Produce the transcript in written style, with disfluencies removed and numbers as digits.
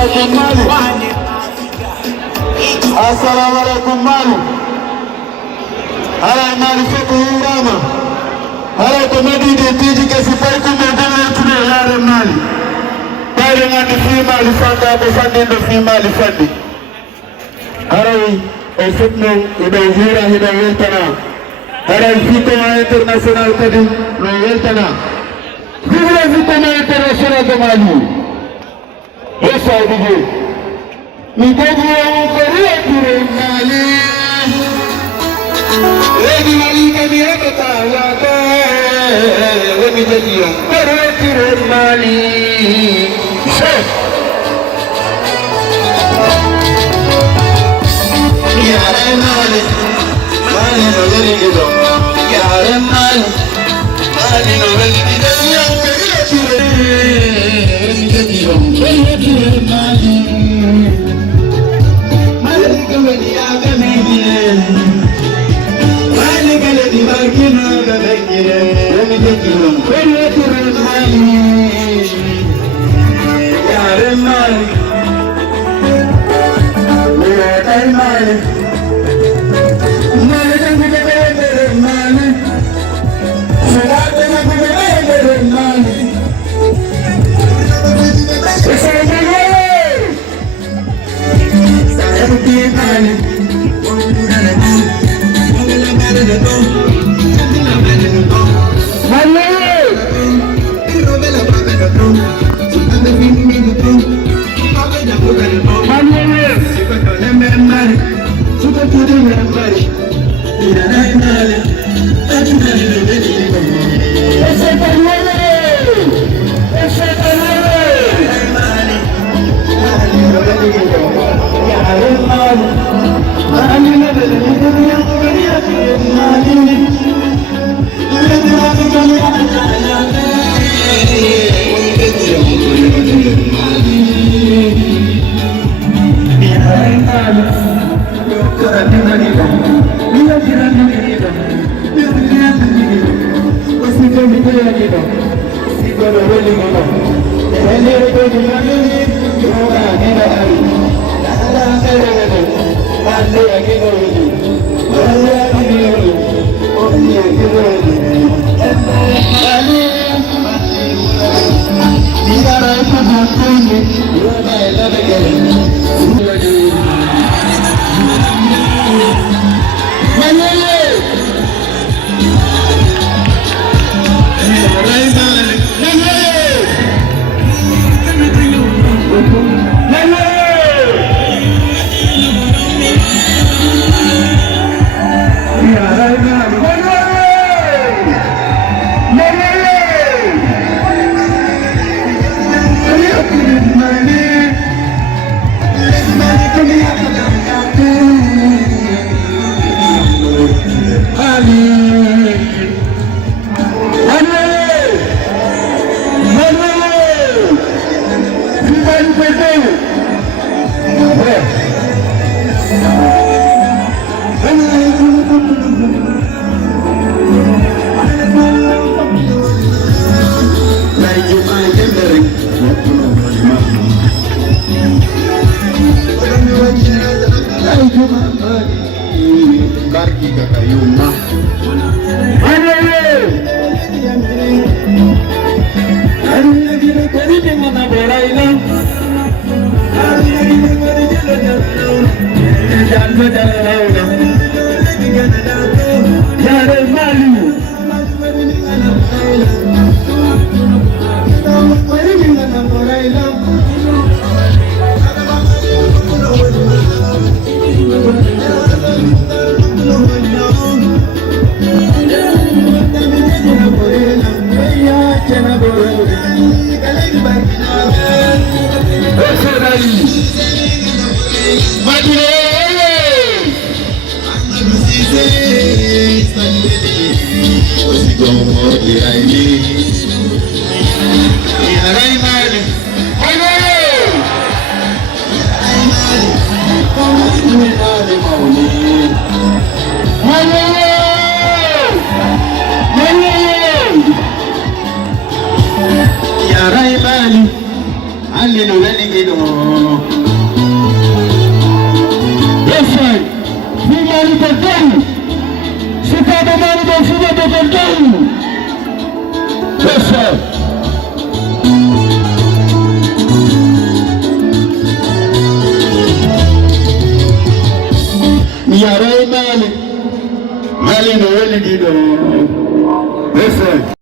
alaikum Mali. Assalamu alaikum Mali. Hala Mali feko urama. Hala to madi de tiji ke sifai ku me dana tune yare Mali. Bare ngani fi Mali fanda be fande do fi Mali fande. Hala o fitno ibe hira hida weltana. Hala fito international kadi no weltana. Viva fito international de Mali. Esa dige. Mikogo korea kure Mali. Edi Mali kadi ekata wako. Emi jadi yang korea kure Mali. Ya Mali, Mali no gani gido. Ya Mali, Mali no gani gido. Yang korea kure. Emi jadi yang korea kure Mali. Down. Yes, sir. Yarai Mali. Mali no Weli Dido. Yes, sir.